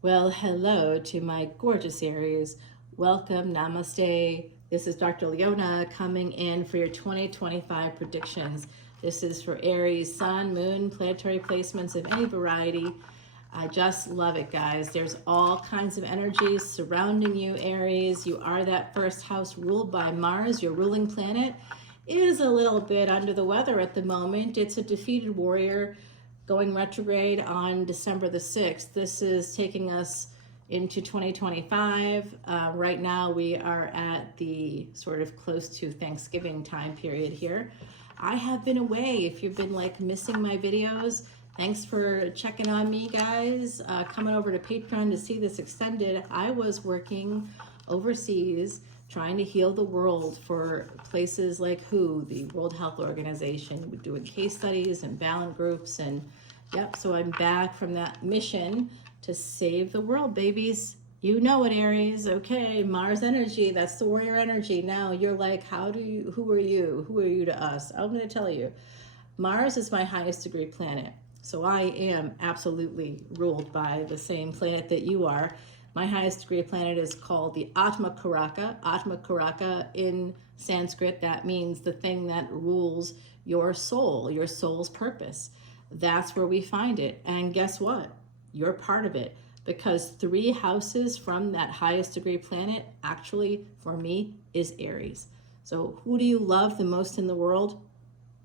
Well, hello to my gorgeous Aries. Welcome, namaste. This is Dr. Leona coming in for your 2025 predictions. This is for Aries, Sun, Moon, planetary placements of any variety. I just love it, guys. There's all kinds of energies surrounding you, Aries. You are that first house ruled by Mars, your ruling planet. Is a little bit under the weather at the moment. It's a defeated warrior going retrograde on December the 6th. This is taking us into 2025. Right now we are at the sort of close to Thanksgiving time period here. I have been away. If you've been like missing my videos, thanks for checking on me, guys. Coming over to Patreon to see this extended. I was working overseas trying to heal the world for places like WHO, the World Health Organization. We're doing case studies and balance groups, and yep, so I'm back from that mission to save the world, babies. You know it, Aries. Okay, Mars energy, that's the warrior energy. Now you're like, who are you? Who are you to us? I'm going to tell you. Mars is my highest degree planet. So I am absolutely ruled by the same planet that you are. My highest degree planet is called the Atma Karaka. Atma Karaka in Sanskrit, that means the thing that rules your soul's purpose. That's where we find it. And guess what? You're part of it, because 3 houses from that highest degree planet actually, for me, is Aries. So who do you love the most in the world?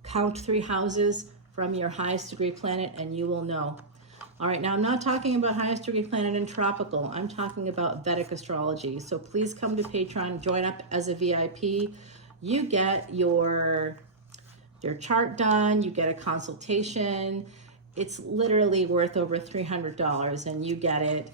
Count 3 houses from your highest degree planet and you will know. All right, now I'm not talking about highest degree planet in tropical. I'm talking about Vedic astrology. So please come to Patreon, join up as a VIP. You get your chart done, you get a consultation. It's literally worth over $300 and you get it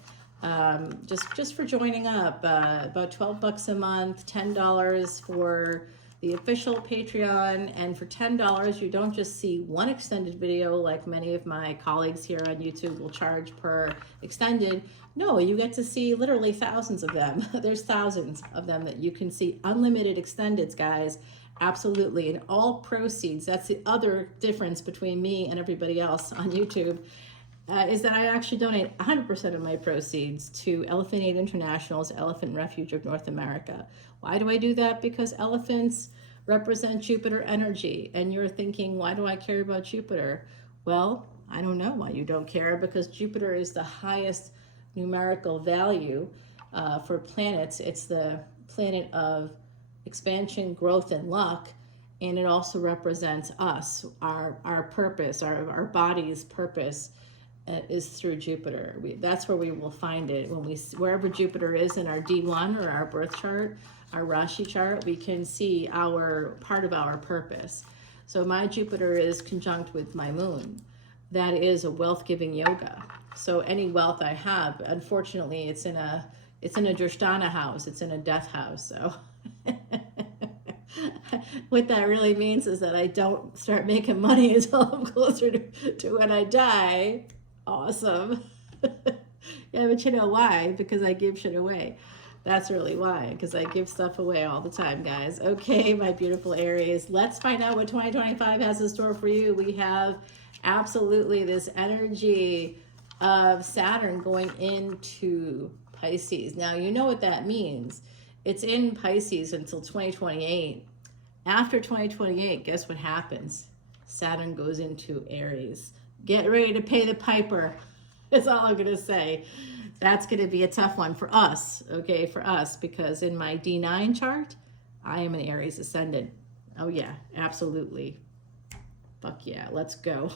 just for joining up. About 12 bucks a month, $10 for the official Patreon, and for $10 you don't just see one extended video like many of my colleagues here on YouTube will charge per extended. No, you get to see literally thousands of them. There's thousands of them that you can see, unlimited extendeds, guys. Absolutely. And all proceeds, that's the other difference between me and everybody else on YouTube, is that I actually donate 100% of my proceeds to Elephant Aid International's Elephant Refuge of North America. Why do I do that? Because elephants represent Jupiter energy. And you're thinking, why do I care about Jupiter? Well, I don't know why you don't care, because Jupiter is the highest numerical value for planets. It's the planet of expansion, growth, and luck. And it also represents us, our purpose, our body's purpose is through Jupiter. That's where we will find it. Wherever Jupiter is in our D1 or our birth chart, our Rashi chart, we can see part of our purpose. So my Jupiter is conjunct with my moon. That is a wealth-giving yoga. So any wealth I have, unfortunately, it's in a Drishtana house. It's in a death house. So what that really means is that I don't start making money until I'm closer to when I die. Awesome. Yeah, but you know why? Because I give shit away. That's really why, because I give stuff away all the time, guys. Okay, my beautiful Aries, let's find out what 2025 has in store for you. We have absolutely this energy of Saturn going into Pisces. Now, you know what that means. It's in Pisces until 2028. After 2028, guess what happens? Saturn goes into Aries. Get ready to pay the piper. That's all I'm going to say. That's going to be a tough one for us, okay, for us, because in my D9 chart, I am an Aries ascendant. Oh, yeah, absolutely. Fuck yeah, let's go.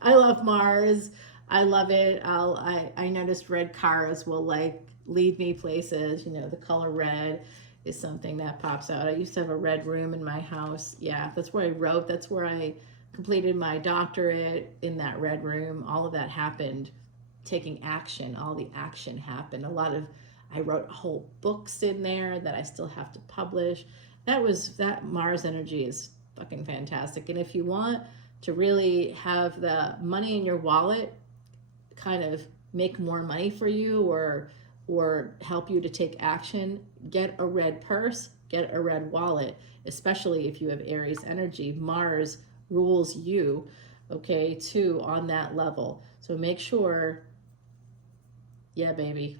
I love Mars. I love it. I noticed red cars will like lead me places. You know, the color red is something that pops out. I used to have a red room in my house. Yeah, that's where I wrote. That's where I completed my doctorate, in that red room. All of that happened taking action. All the action happened. I wrote whole books in there that I still have to publish. That Mars energy is fucking fantastic. And if you want to really have the money in your wallet kind of make more money for you, or help you to take action, get a red purse, get a red wallet, especially if you have Aries energy. Mars rules you, okay, too, on that level. So make sure Yeah, baby.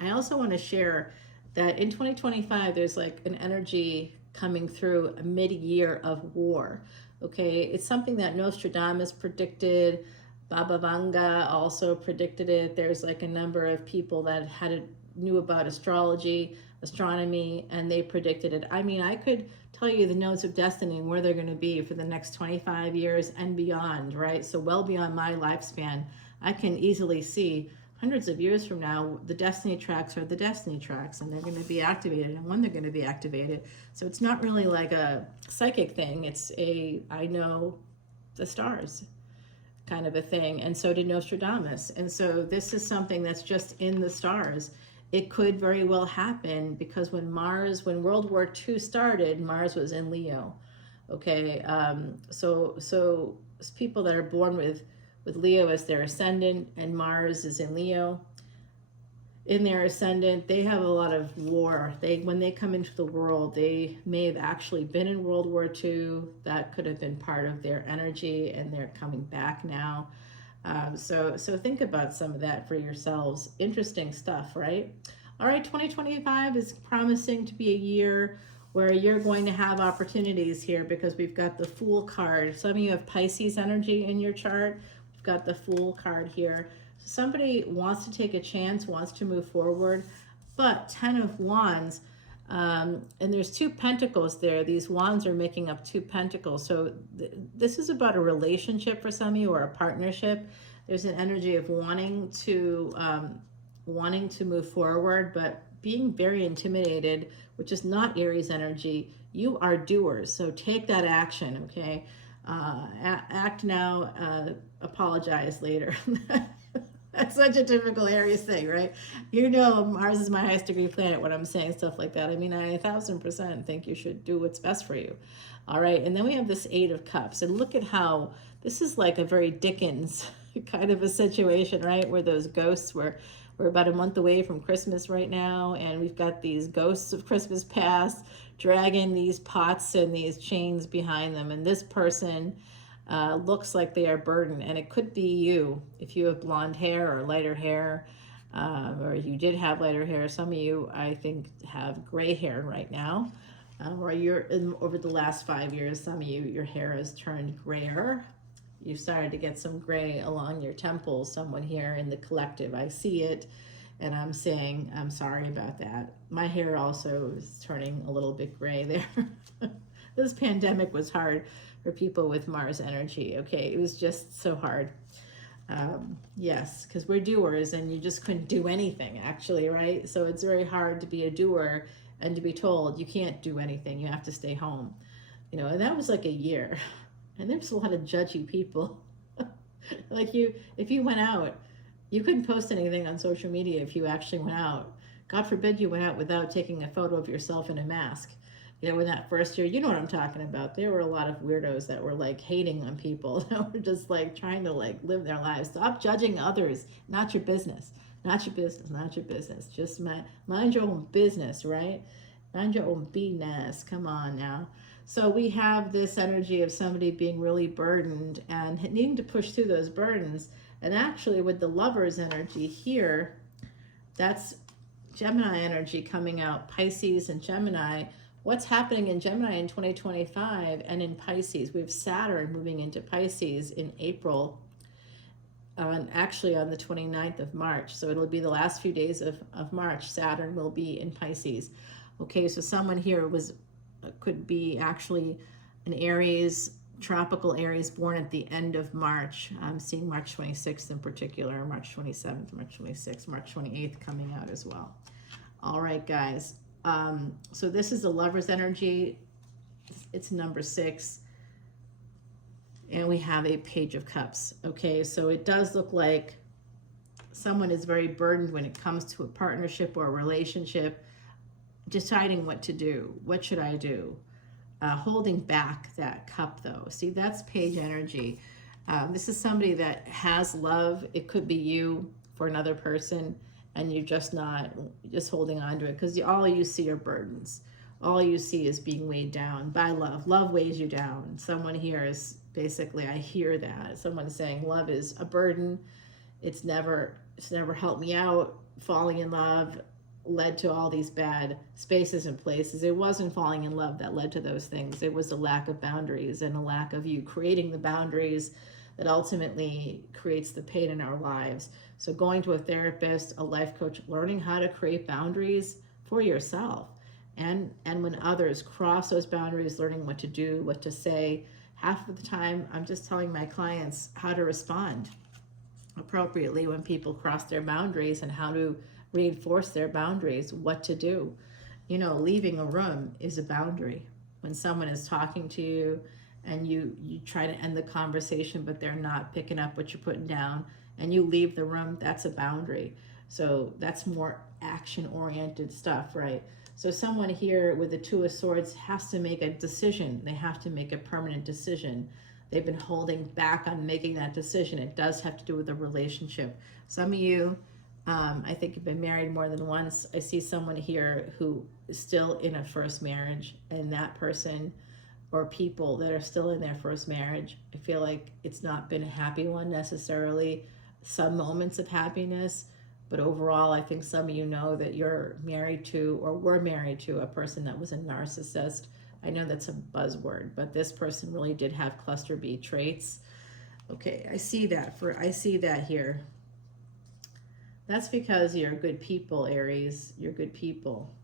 I also want to share that in 2025, there's like an energy coming through a mid-year of war. Okay, it's something that Nostradamus predicted. Baba Vanga also predicted it. There's like a number of people that knew about astrology, astronomy, and they predicted it. I mean, I could tell you the nodes of destiny and where they're going to be for the next 25 years and beyond, right? So well beyond my lifespan, I can easily see hundreds of years from now, the destiny tracks are the destiny tracks, and they're going to be activated and when they're going to be activated. So it's not really like a psychic thing. It's I know the stars kind of a thing. And so did Nostradamus. And so this is something that's just in the stars. It could very well happen because when World War II started, Mars was in Leo. Okay. So people that are born with Leo as their ascendant and Mars is in Leo in their ascendant, they have a lot of war. When they come into the world, they may have actually been in World War II. That could have been part of their energy, and they're coming back now. So think about some of that for yourselves. Interesting stuff, right? All right, 2025 is promising to be a year where you're going to have opportunities here because we've got the Fool card. Some of you have Pisces energy in your chart. We've got the Fool card here. So somebody wants to take a chance, wants to move forward, but 10 of Wands, and there's 2 pentacles there. These wands are making up 2 pentacles. So this is about a relationship for some of you or a partnership. There's an energy of wanting to move forward, but being very intimidated, which is not Aries energy. You are doers, so take that action, okay? Act now, apologize later. That's such a typical Aries thing, right? You know, Mars is my highest degree planet when I'm saying stuff like that. I mean, I 1000% think you should do what's best for you. All right, and then we have this 8 of Cups, and look at how this is like a very Dickens kind of a situation, right? Where those ghosts we're about a month away from Christmas right now, and we've got these ghosts of Christmas past dragging these pots and these chains behind them, and this person looks like they are burdened, and it could be you if you have blonde hair or lighter hair, or you did have lighter hair. Some of you, I think, have gray hair right now, or over the last 5 years, some of you, your hair has turned grayer. You started to get some gray along your temples. Someone here in the collective, I see it, and I'm saying, I'm sorry about that. My hair also is turning a little bit gray there. This pandemic was hard for people with Mars energy, okay? It was just so hard. Yes, because we're doers, and you just couldn't do anything, actually, right? So it's very hard to be a doer and to be told you can't do anything. You have to stay home, and that was like a year. And there's a lot of judgy people. Like if you went out, you couldn't post anything on social media if you actually went out. God forbid you went out without taking a photo of yourself in a mask. In that first year, you know what I'm talking about. There were a lot of weirdos that were like hating on people that were just like trying to like live their lives. Stop judging others. Not your business. Not your business. Not your business. Just mind your own business, right? Mind your own business. Come on now. So we have this energy of somebody being really burdened and needing to push through those burdens. And actually with the Lover's energy here, that's Gemini energy coming out, Pisces and Gemini. What's happening in Gemini in 2025 and in Pisces? We have Saturn moving into Pisces in April, actually on the 29th of March. So it'll be the last few days of March. Saturn will be in Pisces. Okay, so someone here could be actually an Aries, tropical Aries, born at the end of March. I'm seeing March 26th in particular, March 27th, March 26th, March 28th coming out as well. All right, guys. So this is the Lover's energy. It's number 6. And we have a Page of Cups. Okay, so it does look like someone is very burdened when it comes to a partnership or a relationship, deciding what to do. What should I do? Holding back that cup though. See, that's Page energy. This is somebody that has love. It could be you for another person, and you're just holding on to it because all you see are burdens. All you see is being weighed down by love. Love weighs you down. Someone here is basically, I hear that. Someone saying love is a burden. it's never helped me out. Falling in love led to all these bad spaces and places. It wasn't falling in love that led to those things. It was a lack of boundaries and a lack of you creating the boundaries that ultimately creates the pain in our lives. So going to a therapist, a life coach, learning how to create boundaries for yourself. And when others cross those boundaries, learning what to do, what to say. Half of the time, I'm just telling my clients how to respond appropriately when people cross their boundaries and how to reinforce their boundaries, what to do. You know, leaving a room is a boundary. When someone is talking to you and you try to end the conversation, but they're not picking up what you're putting down, and you leave the room, that's a boundary. So that's more action-oriented stuff, right? So someone here with the Two of Swords has to make a decision. They have to make a permanent decision. They've been holding back on making that decision. It does have to do with the relationship. Some of you, I think you've been married more than once. I see someone here who is still in a first marriage, and that person or people that are still in their first marriage, I feel like it's not been a happy one necessarily. Some moments of happiness, but overall, I think some of you know that you're married to or were married to a person that was a narcissist. I know that's a buzzword, but this person really did have cluster B traits. Okay, I see that here. That's because you're good people, Aries. You're good people.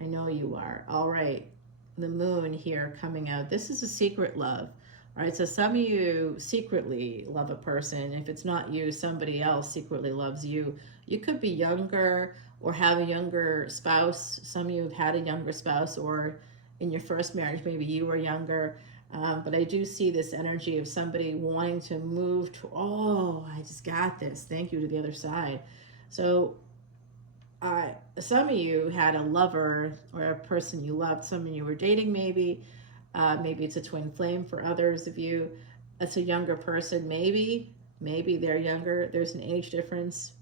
I know you are. All right. The moon here coming out. This is a secret love. All right. So some of you secretly love a person. If it's not you, somebody else secretly loves you. You could be younger or have a younger spouse. Some of you have had a younger spouse, or in your first marriage, maybe you were younger. But I do see this energy of somebody wanting to move to, oh, I just got this. Thank you, to the other side. So some of you had a lover or a person you loved, someone you were dating maybe. Maybe it's a twin flame for others of you. It's a younger person, maybe they're younger. There's an age difference.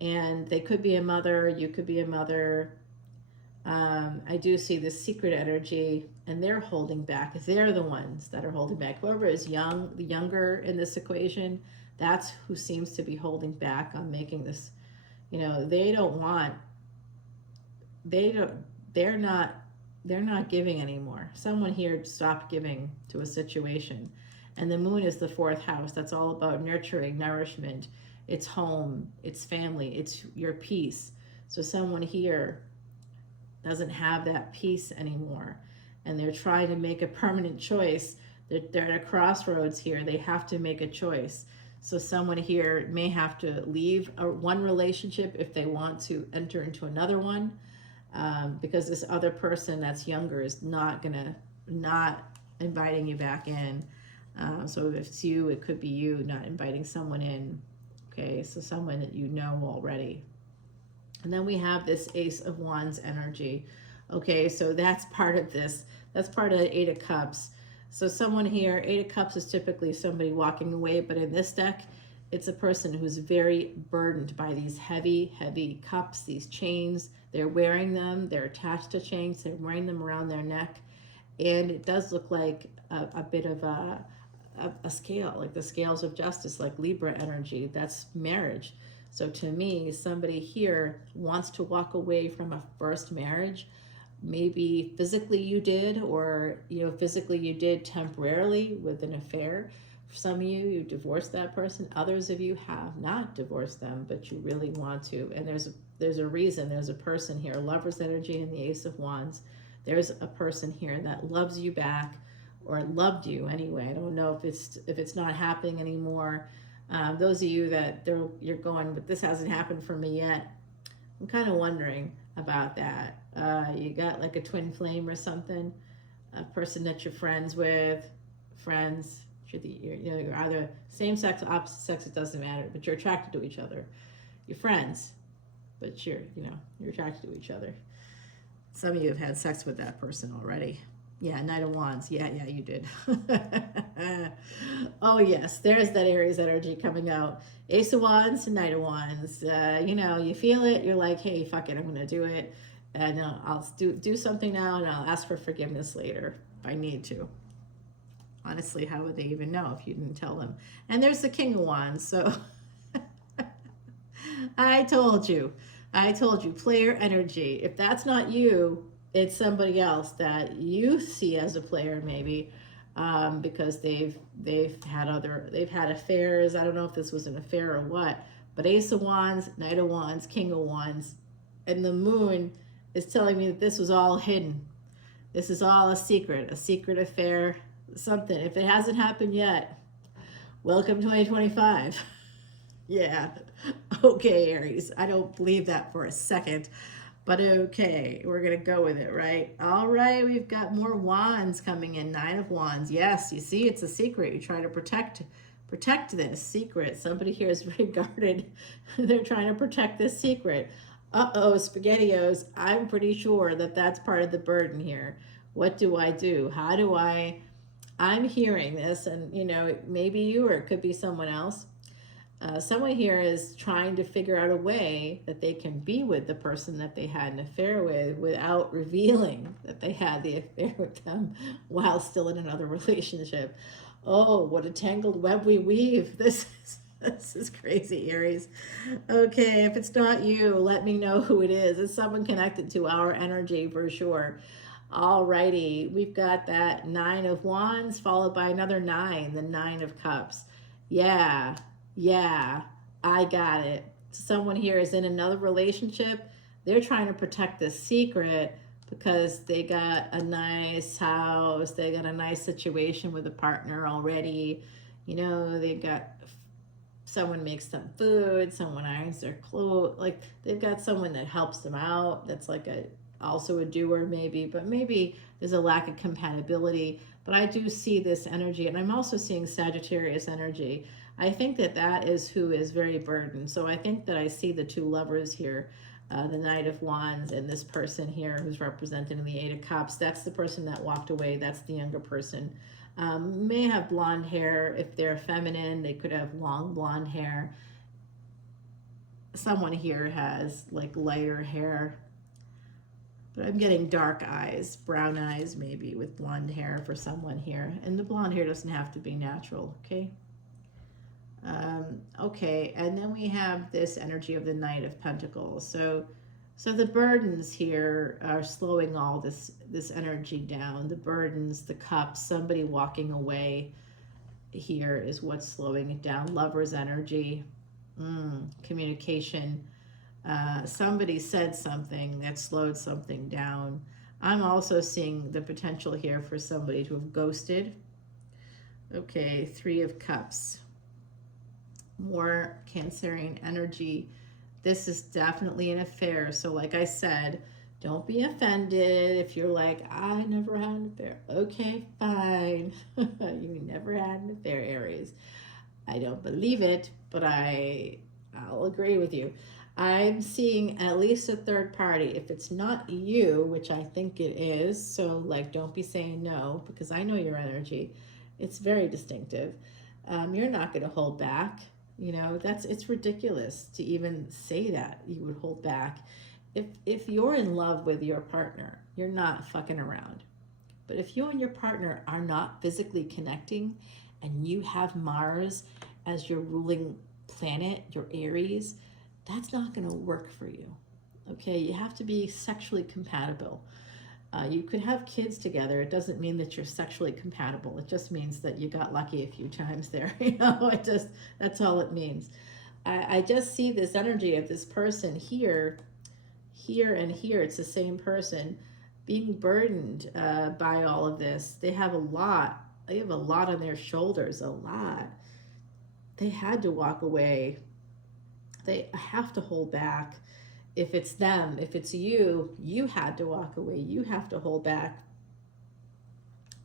And they could be a mother, you could be a mother. I do see this secret energy, and they're holding back. They're the ones that are holding back. Whoever is younger in this equation, that's who seems to be holding back on making this. You know, they're not giving anymore. Someone here stopped giving to a situation. And the moon is the fourth house. That's all about nurturing, nourishment. It's home, it's family, it's your peace. So someone here doesn't have that peace anymore, and they're trying to make a permanent choice. They're at a crossroads here. They have to make a choice. So someone here may have to leave one relationship if they want to enter into another one, because this other person that's younger is not inviting you back in. So if it's you, it could be you not inviting someone in. Okay, so someone that you know already. And then we have this Ace of Wands energy. Okay, so that's part of this. That's part of the Eight of Cups. So someone here, Eight of Cups is typically somebody walking away, but in this deck, it's a person who's very burdened by these heavy, heavy cups, these chains. They're wearing them, they're attached to chains, they're wearing them around their neck. And it does look like a bit of a scale, like the scales of justice, like Libra energy. That's marriage. So to me, somebody here wants to walk away from a first marriage. Maybe physically you did, or physically you did temporarily with an affair. For some of you, you divorced that person. Others of you have not divorced them, but you really want to. And there's a reason. There's a person here, Lover's energy and the Ace of Wands. There's a person here that loves you back, or loved you anyway. I don't know if it's not happening anymore. Those of you that you're going, but this hasn't happened for me yet. I'm kind of wondering about that. You got like a twin flame or something, a person that you're friends with, you're either same sex, opposite sex, it doesn't matter, but you're attracted to each other. You're friends, but you're attracted to each other. Some of you have had sex with that person already. Yeah, Knight of Wands. Yeah, you did. Oh, yes, there's that Aries energy coming out. Ace of Wands and Knight of Wands. You feel it. You're like, hey, fuck it, I'm going to do it. And I'll do something now, and I'll ask for forgiveness later if I need to. Honestly, how would they even know if you didn't tell them? And there's the King of Wands. So I told you. I told you, player energy. If that's not you, it's somebody else that you see as a player, maybe, because they've had affairs. I don't know if this was an affair or what, but Ace of Wands, Knight of Wands, King of Wands, and the Moon is telling me that this was all hidden. This is all a secret affair, something. If it hasn't happened yet, welcome 2025. Yeah. Okay, Aries. I don't believe that for a second, but okay, we're going to go with it, right? All right, we've got more wands coming in. 9 of Wands. Yes, you see, it's a secret. You're trying to protect this secret. Somebody here is very guarded. They're trying to protect this secret. Uh-oh, SpaghettiOs. I'm pretty sure that that's part of the burden here. What do I do? How do I'm hearing this, and you know, maybe you or it could be someone else. Someone here is trying to figure out a way that they can be with the person that they had an affair with without revealing that they had the affair with them while still in another relationship. Oh, what a tangled web we weave. This is crazy, Aries. Okay, if it's not you, let me know who it is. It's someone connected to our energy for sure. Alrighty, we've got that 9 of Wands followed by another 9, the 9 of Cups. Yeah, I got it. Someone here is in another relationship. They're trying to protect this secret because they got a nice house, they got a nice situation with a partner already. You know, they've got someone makes them food, someone irons their clothes, like they've got someone that helps them out. That's like also a doer maybe, but maybe there's a lack of compatibility. But I do see this energy, and I'm also seeing Sagittarius energy. I think that is who is very burdened. So I think that I see the 2 lovers here, the Knight of Wands and this person here who's represented in the 8 of Cups. That's the person that walked away. That's the younger person. May have blonde hair. If they're feminine, they could have long blonde hair. Someone here has like lighter hair, but I'm getting dark eyes, brown eyes maybe with blonde hair for someone here. And the blonde hair doesn't have to be natural, okay? Okay, and then we have this energy of the Knight of Pentacles. So the burdens here are slowing all this energy down. The burdens, the cups, somebody walking away here is what's slowing it down. Lover's energy, communication. Somebody said something that slowed something down. I'm also seeing the potential here for somebody to have ghosted. Okay, 3 of Cups. More Cancerian energy. This is definitely an affair. So like I said, don't be offended if you're like, I never had an affair. Okay, fine. You never had an affair, Aries. I don't believe it, but I'll agree with you. I'm seeing at least a third party. If it's not you, which I think it is, so like don't be saying no, because I know your energy. It's very distinctive. You're not going to hold back. You know, it's ridiculous to even say that you would hold back. If you're in love with your partner, you're not fucking around. But if you and your partner are not physically connecting and you have Mars as your ruling planet, your Aries, that's not going to work for you. Okay, you have to be sexually compatible. You could have kids together. It doesn't mean that you're sexually compatible. It just means that you got lucky a few times there. You know, that's all it means. I just see this energy of this person here, and here. It's the same person being burdened by all of this. They have a lot. They have a lot on their shoulders, a lot. They had to walk away. They have to hold back. If it's them, if it's you, you had to walk away. You have to hold back.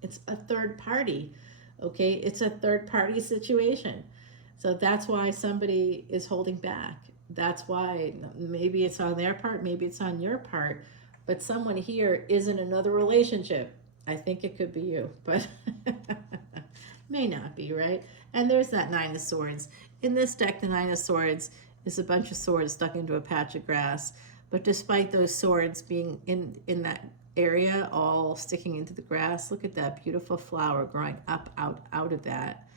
It's a third party, okay? It's a third party situation. So that's why somebody is holding back. That's why maybe it's on their part, maybe it's on your part, but someone here is in another relationship. I think it could be you, but may not be, right? And there's that 9 of Swords. In this deck, the 9 of Swords is a bunch of swords stuck into a patch of grass. But despite those swords being in that area, all sticking into the grass, look at that beautiful flower growing up out of that.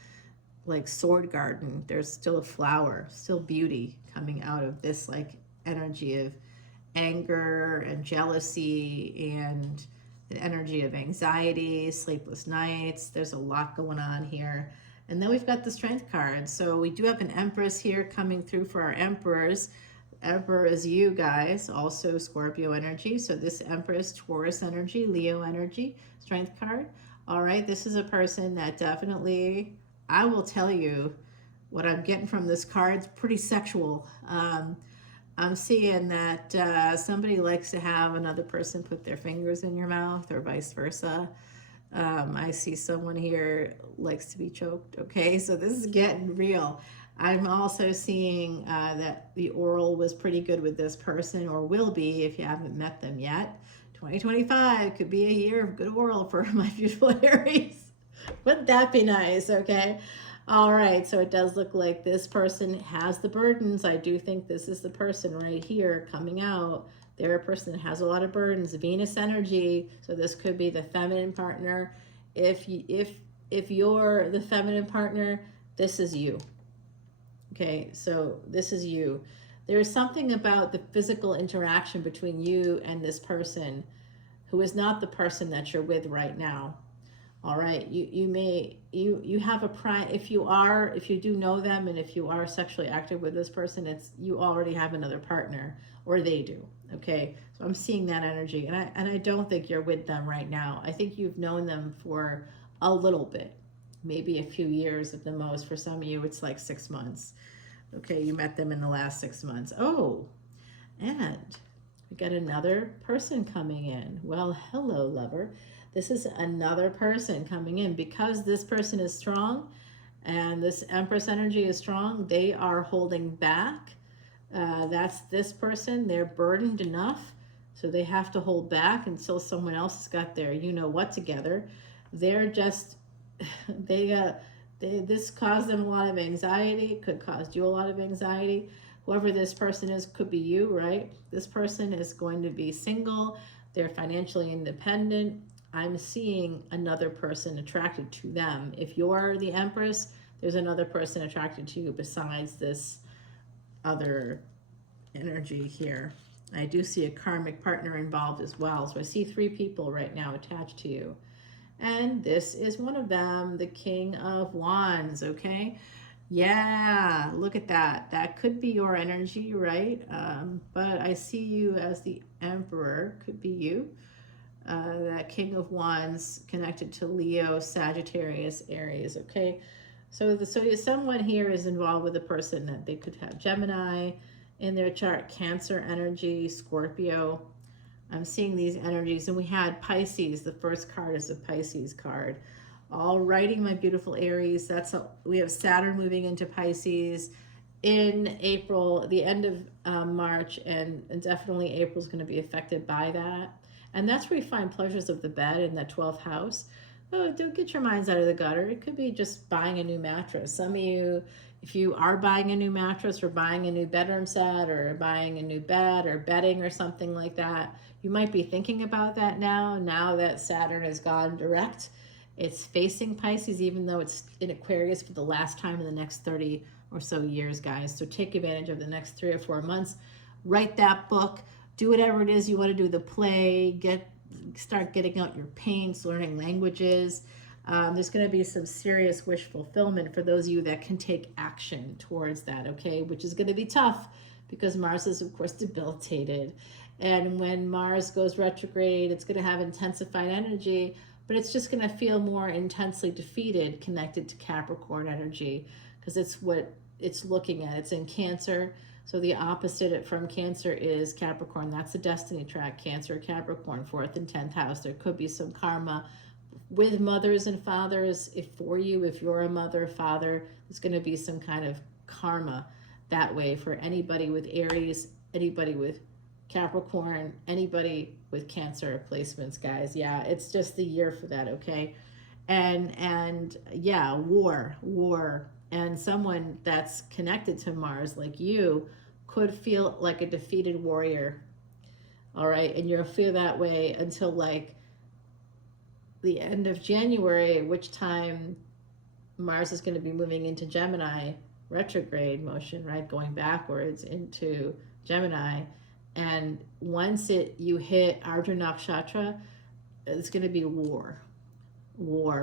like sword garden. There's still a flower, still beauty coming out of this like energy of anger and jealousy and the energy of anxiety, sleepless nights. There's a lot going on here. And then we've got the Strength card. So we do have an Empress here coming through for our Emperors. Emperor is you guys, also Scorpio energy. So this Empress, Taurus energy, Leo energy, Strength card. All right, this is a person that definitely, I will tell you, what I'm getting from this card is pretty sexual. I'm seeing that somebody likes to have another person put their fingers in your mouth or vice versa. I see someone here likes to be choked. Okay, so this is getting real. I'm also seeing that the oral was pretty good with this person, or will be if you haven't met them yet. 2025 could be a year of good oral for my beautiful Aries. Wouldn't that be nice? Okay. All right. So it does look like this person has the burdens. I do think this is the person right here coming out. They're a person that has a lot of burdens, Venus energy. So this could be the feminine partner. If you're the feminine partner, this is you. Okay, so this is you. There is something about the physical interaction between you and this person who is not the person that you're with right now. All right, you have a pride. If you do know them, and if you are sexually active with this person, it's you already have another partner, or they do. Okay, so I'm seeing that energy, and I don't think you're with them right now. I think you've known them for a little bit, maybe a few years at the most. For some of you, it's like 6 months. Okay, you met them in the last 6 months. Oh, and we got another person coming in. Well, hello, lover. This is another person coming in. Because this person is strong and this Empress energy is strong, they are holding back. That's this person. They're burdened enough, so they have to hold back until someone else has got their you-know-what together. They're just, this caused them a lot of anxiety, could cause you a lot of anxiety. Whoever this person is could be you, right? This person is going to be single. They're financially independent. I'm seeing another person attracted to them. If you're the Empress, there's another person attracted to you besides this other energy here. I do see a karmic partner involved as well. So I see 3 people right now attached to you. And this is one of them, the King of Wands, okay? Yeah, look at that. That could be your energy, right? But I see you as the Emperor, could be you. That King of Wands connected to Leo, Sagittarius, Aries, okay? So someone here is involved with a person that they could have Gemini in their chart, Cancer energy, Scorpio. I'm seeing these energies, and we had Pisces. The first card is a Pisces card. Alrighty, my beautiful Aries. We have Saturn moving into Pisces in April, the end of March, and definitely April is going to be affected by that. And that's where you find pleasures of the bed in that 12th house. Oh, don't get your minds out of the gutter. It could be just buying a new mattress. Some of you, if you are buying a new mattress or buying a new bedroom set or buying a new bed or bedding or something like that, you might be thinking about that now that Saturn has gone direct. It's facing Pisces, even though it's in Aquarius for the last time in the next 30 or so years, guys. So take advantage of the next 3 or 4 months. Write that book. Do whatever it is you want to do, the play, start getting out your paints, learning languages. There's going to be some serious wish fulfillment for those of you that can take action towards that, okay? Which is going to be tough because Mars is, of course, debilitated. And when Mars goes retrograde, it's going to have intensified energy, but it's just going to feel more intensely defeated connected to Capricorn energy because it's what it's looking at. It's in Cancer. So the opposite from Cancer is Capricorn. That's the destiny track, Cancer, Capricorn, 4th and 10th house. There could be some karma with mothers and fathers. If you're a mother, father, there's going to be some kind of karma that way for anybody with Aries, anybody with Capricorn, anybody with Cancer placements, guys. Yeah, it's just the year for that, okay? And yeah, war. And someone that's connected to Mars, like you, could feel like a defeated warrior. All right, and you'll feel that way until like the end of January, which time Mars is going to be moving into Gemini retrograde motion, right? Going backwards into Gemini. And once you hit Ardra Nakshatra, it's going to be war,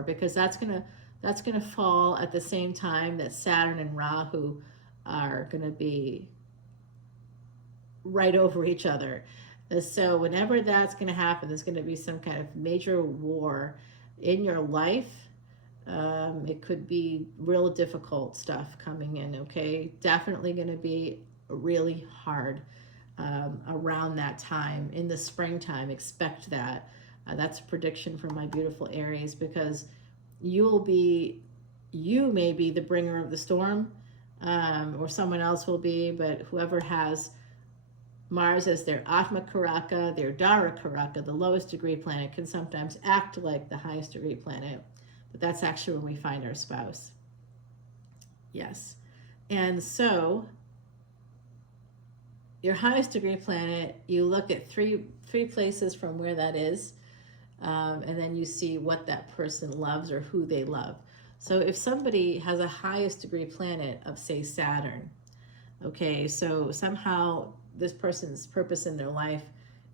because that's going to fall at the same time that Saturn and Rahu are going to be right over each other. So whenever that's going to happen, there's going to be some kind of major war in your life. It could be real difficult stuff coming in, okay? Definitely going to be really hard around that time. In the springtime, expect that. That's a prediction from my beautiful Aries, because you may be the bringer of the storm, or someone else will be, but whoever has Mars as their Atma Karaka, their Dara Karaka, the lowest degree planet, can sometimes act like the highest degree planet. But that's actually when we find our spouse. Yes. And so your highest degree planet, you look at three places from where that is, and then you see what that person loves or who they love. So if somebody has a highest degree planet of, say, Saturn, okay, so somehow this person's purpose in their life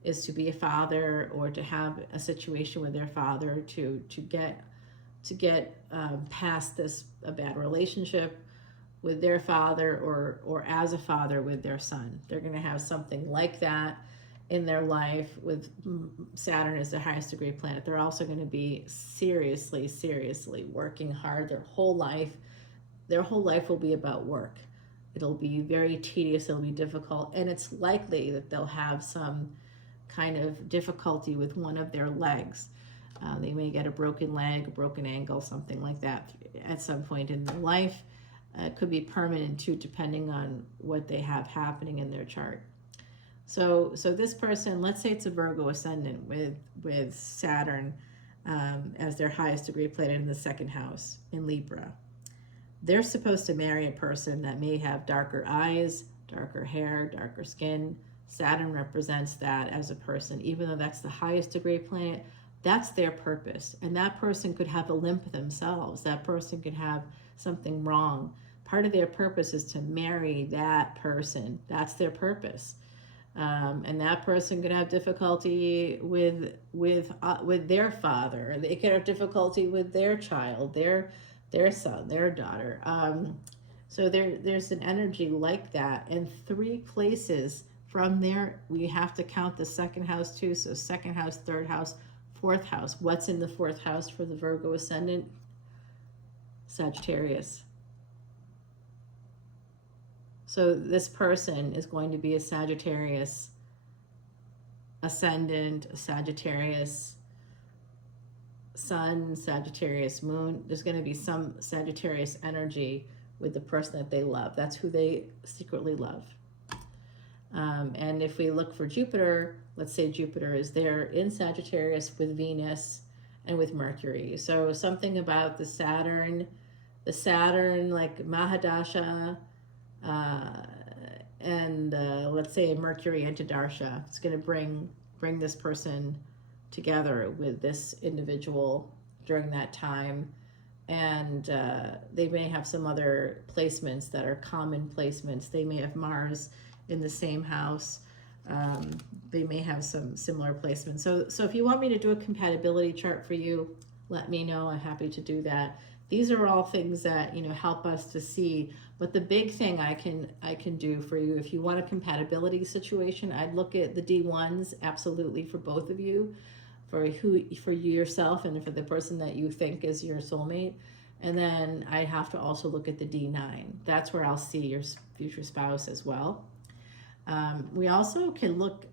is to be a father, or to have a situation with their father, to get past a bad relationship with their father, or as a father with their son. They're going to have something like that in their life. With Saturn as their highest degree planet, they're also going to be seriously working hard their whole life. Their whole life will be about work. It'll be very tedious, it'll be difficult, and it's likely that they'll have some kind of difficulty with one of their legs. They may get a broken leg, a broken ankle, something like that at some point in their life. It could be permanent too, depending on what they have happening in their chart. So this person, let's say it's a Virgo ascendant with Saturn as their highest degree planet in the second house in Libra. They're supposed to marry a person that may have darker eyes, darker hair, darker skin. Saturn represents that as a person. Even though that's the highest degree planet, that's their purpose. And that person could have a limp themselves. That person could have something wrong. Part of their purpose is to marry that person. That's their purpose. And that person could have difficulty with their father. They could have difficulty with their child, their son, their daughter. So there's an energy like that. And 3 places from there, we have to count the second house too. So second house, third house, fourth house. What's in the fourth house for the Virgo ascendant? Sagittarius. So this person is going to be a Sagittarius ascendant, a Sagittarius sun, Sagittarius moon. There's going to be some Sagittarius energy with the person that they love. That's who they secretly love. And if we look for Jupiter, let's say Jupiter is there in Sagittarius with Venus and with Mercury. So something about the Saturn like Mahadasha, and let's say Mercury into Darsha. It's going to bring this person together with this individual during that time. And they may have some other placements that are common placements. They may have Mars in the same house. They may have some similar placements. So if you want me to do a compatibility chart for you, let me know. I'm happy to do that. These are all things that, help us to see. But the big thing I can do for you, if you want a compatibility situation, I'd look at the D1s absolutely for both of you, for you yourself and for the person that you think is your soulmate. And then I have to also look at the D9. That's where I'll see your future spouse as well. We also can look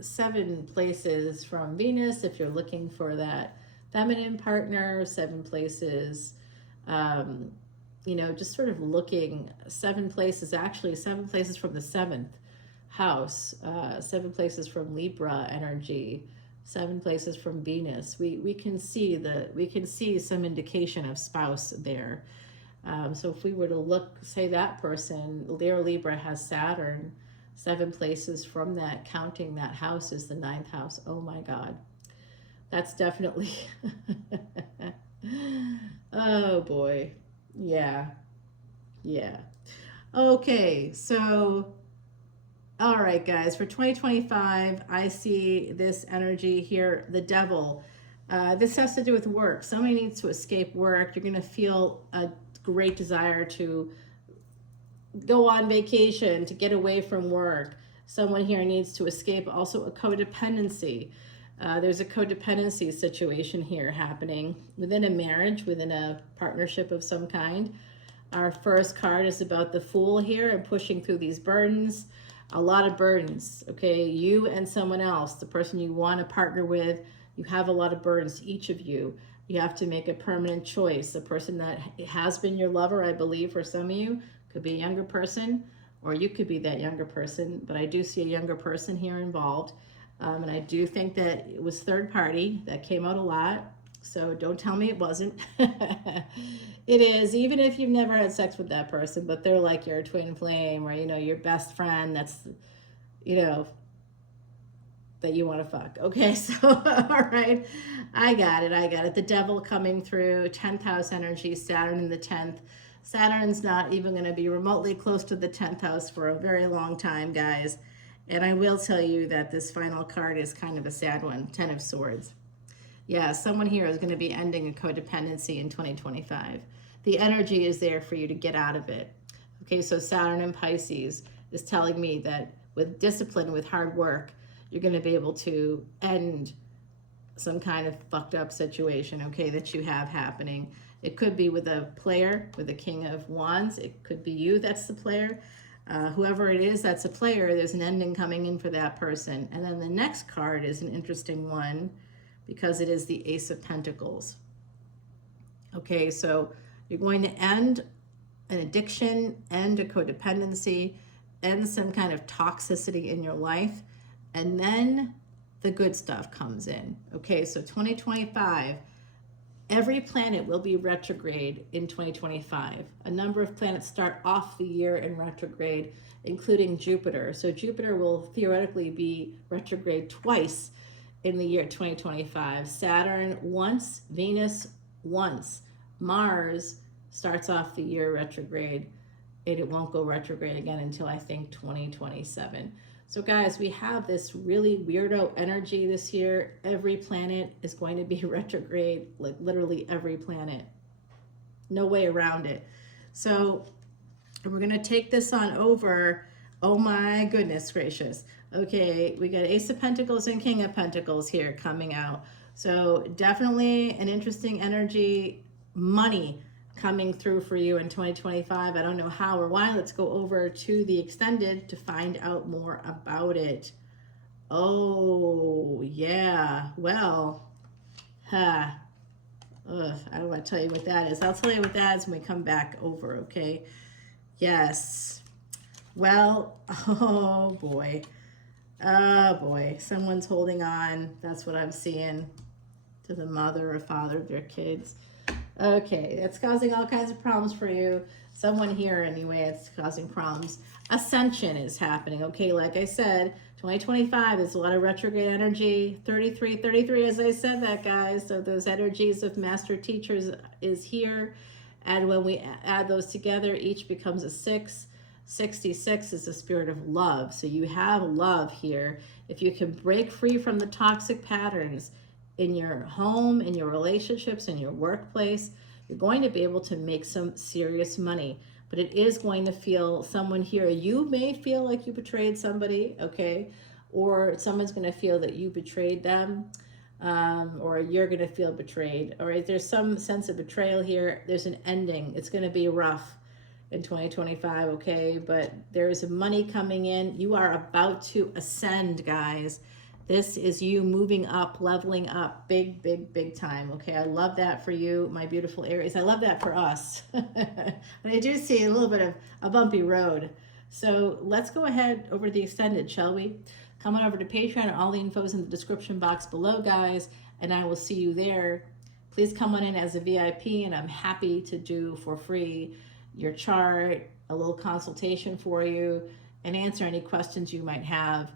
7 places from Venus if you're looking for that feminine partner, 7 places, just sort of looking 7 places, actually 7 places from the 7th house, 7 places from Libra energy, 7 places from Venus. We can see some indication of spouse there. So if we were to look, say that person, their Libra has Saturn, 7 places from that, counting that house is the 9th house. Oh my God. That's definitely Oh boy. Yeah. Yeah. Okay, so all right, guys, for 2025, I see this energy here, the devil. This has to do with work. Somebody needs to escape work. You're going to feel a great desire to go on vacation, to get away from work. Someone here needs to escape also a codependency. There's a codependency situation here happening within a marriage, within a partnership of some kind. Our first card is about the Fool here and pushing through these burdens. A lot of burdens, okay? You and someone else, the person you want to partner with, you have a lot of burdens, each of you. You have to make a permanent choice. The person that has been your lover, I believe, for some of you, could be a younger person, or you could be that younger person, but I do see a younger person here involved. And I do think that it was third party. That came out a lot. So don't tell me it wasn't. It is, even if you've never had sex with that person, but they're like your twin flame or, your best friend that's, that you want to fuck. Okay, so, all right. I got it. The devil coming through, 10th house energy, Saturn in the 10th. Saturn's not even going to be remotely close to the 10th house for a very long time, guys. And I will tell you that this final card is kind of a sad one, 10 of Swords. Yeah, someone here is going to be ending a codependency in 2025. The energy is there for you to get out of it. Okay, so Saturn in Pisces is telling me that with discipline, with hard work, you're going to be able to end some kind of fucked up situation, okay, that you have happening. It could be with a player, with a King of Wands. It could be you that's the player. Whoever it is that's a player, there's an ending coming in for that person. And then the next card is an interesting one because it is the Ace of Pentacles. Okay, so you're going to end an addiction, end a codependency, end some kind of toxicity in your life, and then the good stuff comes in. Okay, so 2025, every planet will be retrograde in 2025. A number of planets start off the year in retrograde, including Jupiter. So Jupiter will theoretically be retrograde twice in the year 2025. Saturn once, Venus once. Mars starts off the year retrograde, and it won't go retrograde again until I think 2027. So guys, we have this really weirdo energy this year. Every planet is going to be retrograde, like literally every planet. No way around it. So we're going to take this on over. Oh my goodness gracious. Okay, we got Ace of Pentacles and King of Pentacles here coming out. So definitely an interesting energy, money coming through for you in 2025. I don't know how or why. Let's go over to the extended to find out more about it. Oh, yeah. Well, I don't want to tell you what that is. I'll tell you what that is when we come back over, okay? Yes. Well, oh boy. Oh boy. Someone's holding on. That's what I'm seeing, to the mother or father of their kids. Okay, it's causing all kinds of problems for you. Someone here, anyway, it's causing problems. Ascension is happening. Okay, like I said, 2025 is a lot of retrograde energy. 33, as I said that, guys. So those energies of master teachers is here. And when we add those together, each becomes a 6. 66 is the spirit of love. So you have love here. If you can break free from the toxic patterns in your home, in your relationships, in your workplace, you're going to be able to make some serious money. But it is going to feel, someone here, you may feel like you betrayed somebody, okay? Or someone's going to feel that you betrayed them, or you're going to feel betrayed. All right, there's some sense of betrayal here. There's an ending. It's going to be rough in 2025, okay? But there is money coming in. You are about to ascend, guys. This is you moving up, leveling up, big, big, big time, okay? I love that for you, my beautiful Aries. I love that for us. But I do see a little bit of a bumpy road. So let's go ahead over to the extended, shall we? Come on over to Patreon. All the info is in the description box below, guys, and I will see you there. Please come on in as a VIP, and I'm happy to do for free your chart, a little consultation for you, and answer any questions you might have.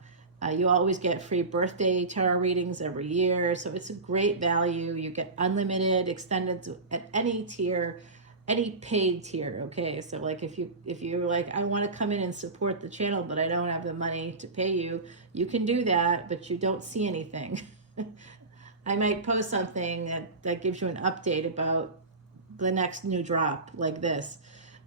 You always get free birthday tarot readings every year, so it's a great value. You get unlimited extended at any tier, any paid tier. Okay, so like if you're like, I want to come in and support the channel, but I don't have the money to pay you, you can do that, but you don't see anything. I might post something that gives you an update about the next new drop, like this.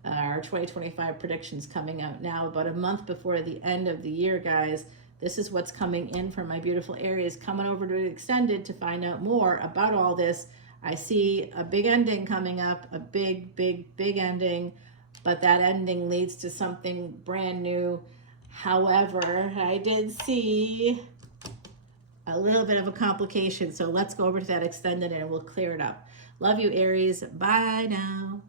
Our 2025 predictions coming out now, about a month before the end of the year, guys. This is what's coming in from my beautiful Aries, coming over to Extended to find out more about all this. I see a big ending coming up, a big, big, big ending, but that ending leads to something brand new. However, I did see a little bit of a complication, so let's go over to that Extended and we'll clear it up. Love you, Aries. Bye now.